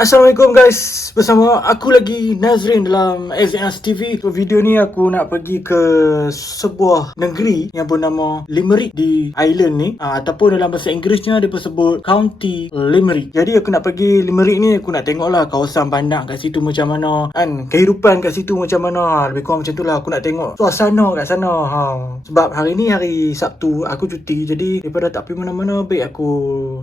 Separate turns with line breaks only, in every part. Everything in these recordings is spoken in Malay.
Assalamualaikum guys. Bersama aku lagi Nazrin dalam SNS TV So video ni aku nak pergi ke sebuah negeri Yang bernama Limerick di island ni. Uh, Ataupun dalam bahasa Inggerisnya dia sebut County Limerick. Jadi aku nak pergi Limerick ni Aku nak tengok lah kawasan pandang kat situ macam mana kan? Kehidupan kat situ macam mana. Ha, Lebih kurang macam tu lah Aku nak tengok suasana kat sana. Ha. Sebab hari ni hari Sabtu Aku cuti. Jadi daripada tak pergi mana-mana Baik aku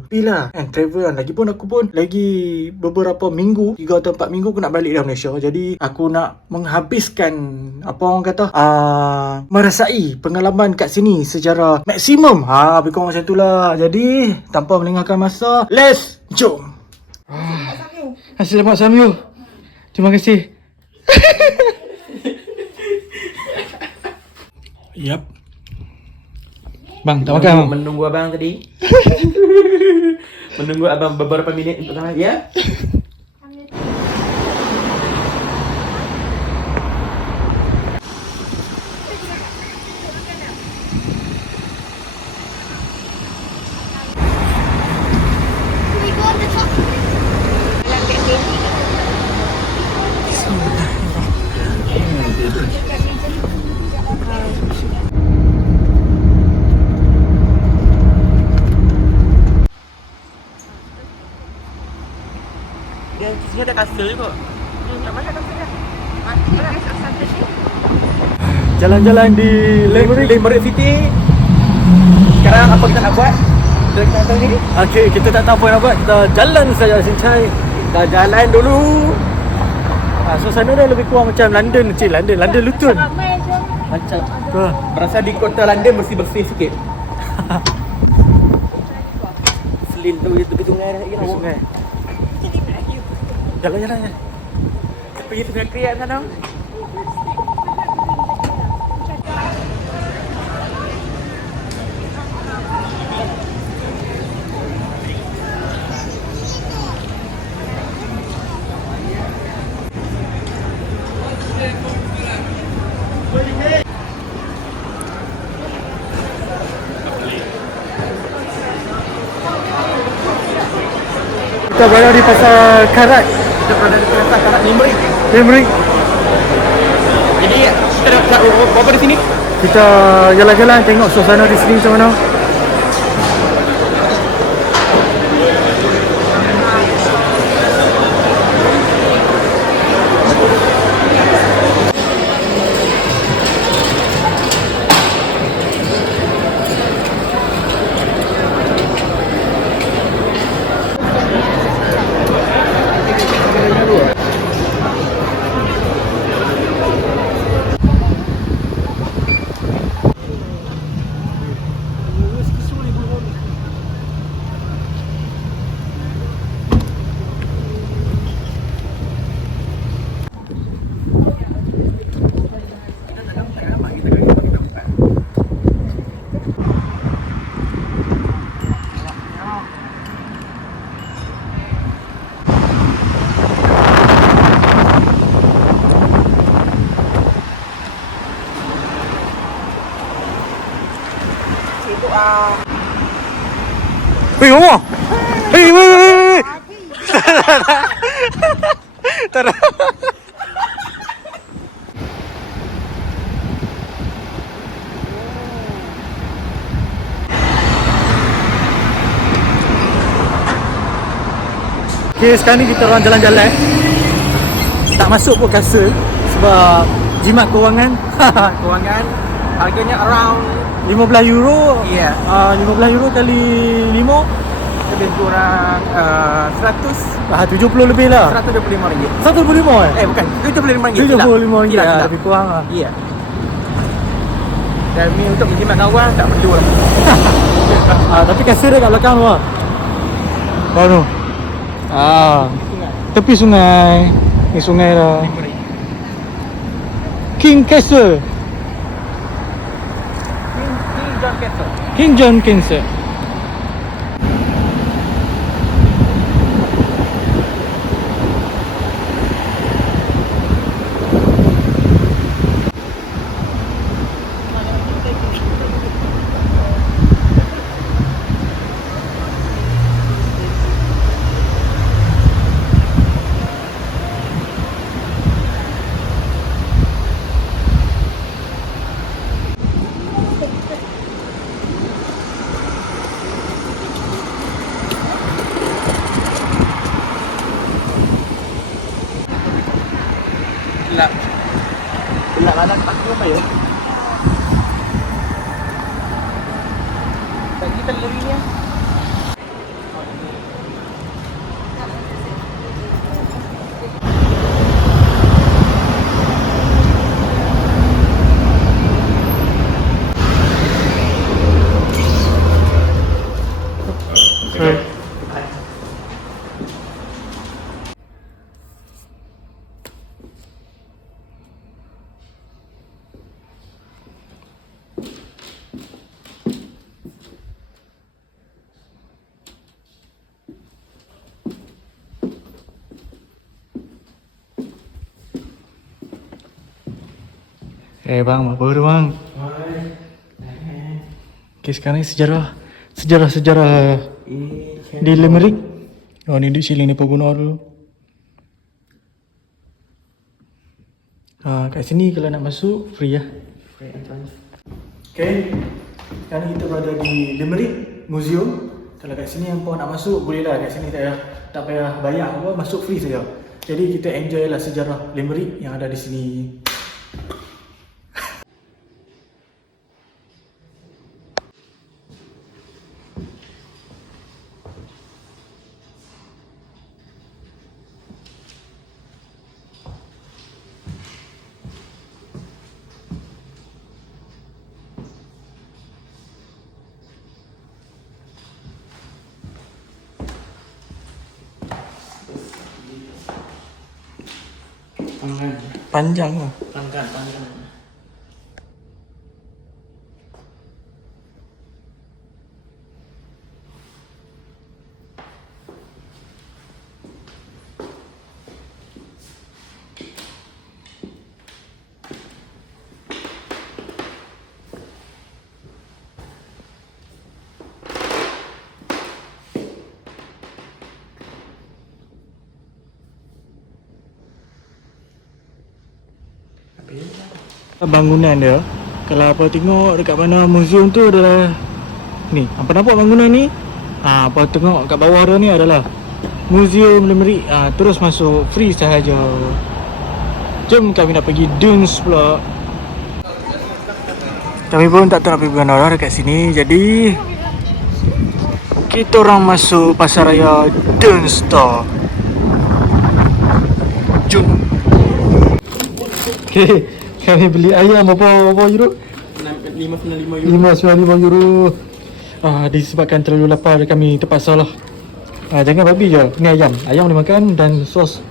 pergi lah. Kan Travel kan. Lagipun aku pun Lagi beberapa minggu 3 atau 4 minggu aku nak balik dah Malaysia. Jadi aku nak menghabiskan Apa orang kata uh, Merasai pengalaman kat sini Secara maksimum. Ha, Lebih kurang macam tu lah Jadi Tanpa melengahkan masa Let's jom. Assalamualaikum Samyu Terima kasih. Yap Bang, tak makan bang?
Menunggu abang tadi. Menunggu abang beberapa minit untuk sama ya. Dia sini ada kastil juga.
Jalan-jalan di Limerick
Limerick City. Sekarang apa kita nak buat? Kita nak tahu ni.
Okey, kita tak tahu apa nak buat Kita jalan saja Sincai
Kita jalan dulu.
ha, Suasana dia lebih kurang macam London Cik, London London Luton
Macam
Ke?
berasa di kota London bersih-bersih sikit. Selin tu tepi sungai dah lagi.
Di sungai Jalan-jalan je
Pergi sungai Kriat sana.
Kita berada di pasar Karat
Di kereta kat Limerick.
Limerick
Jadi kita nak nak buat apa di sini?
Kita jalan-jalan tengok suasana di sini macam mana Okay, sekarang ni kita orang jalan-jalan Tak masuk pun kasut Sebab jimat kewangan
Kewangan harganya around
15 euro
Ya.
uh, 15 euro kali 5
lebih kurang uh, 100
Ah, 70 lebih lah
125 ringgit.
125 eh?
Eh bukan, 75 ringgit.
75 ringgit lah, lebih kurang lah
Ya. Dan ni untuk menjimat kawan tak perlu lah.
ah, Tapi kasir dia kat belakang tu lah Baru ah, Tepi sungai. Ni sungai lah. King Castle.
King, King John Castle.
King John Castle
Belak. Belak mana pakai apa ya? Tak kita lebih ni.
Eh bang, apa tu bang? Okay, sekarang ni sejarah sejarah-sejarah di Limerick. Oh ni di sini ni pengguna dulu. Ha, kat sini kalau nak masuk free lah. Okay, sekarang kita berada di Limerick Museum. Kalau kat sini yang nak masuk boleh lah kat sini tak payah tak payah bayar apa masuk free saja. Jadi kita enjoy lah sejarah Limerick yang ada di sini. 颁
奖了
bangunan dia. Kalau apa tengok dekat mana museum tu adalah ni. Apa nampak bangunan ni? Ha, apa tengok kat bawah dia ni adalah museum Limerick ha, terus masuk free sahaja. Jom kami nak pergi Dunes pula. Kami pun tak tahu nak pergi mana orang dekat sini. Jadi kita orang masuk pasar raya Dunes Store jom. Okay, kami beli ayam berapa berapa euro?
595
595 euro. Ah, disebabkan terlalu lapar kami terpaksa lah. Ah, jangan babi je. Ni ayam. Ayam boleh makan dan sos.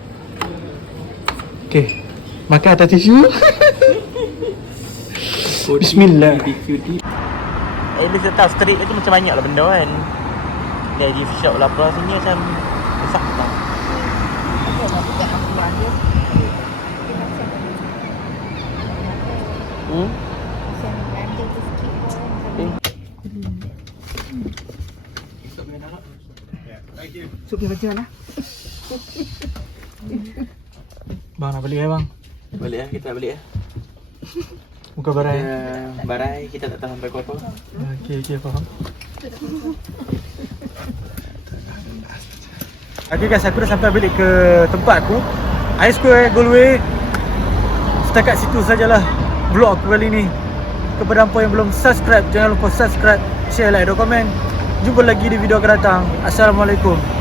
Okay. Makan atas tisu. Bismillah.
Eh, dia tahu street tu macam banyak lah benda kan. Jadi shop lah apa sini macam besar lah. Hmm?
Sup dia macam mana?
Bang nak beli eh bang?
Balik lah, kita balik lah.
Muka barai.
Kita barai, kita tak tahu sampai apa.
Okey, okey faham. Okay guys, aku dah sampai balik ke tempat aku High Square, Galway Setakat situ sajalah vlog aku kali ni. Kepada hampa yang belum subscribe Jangan lupa subscribe, share, like dan komen. Jumpa lagi di video akan datang. Assalamualaikum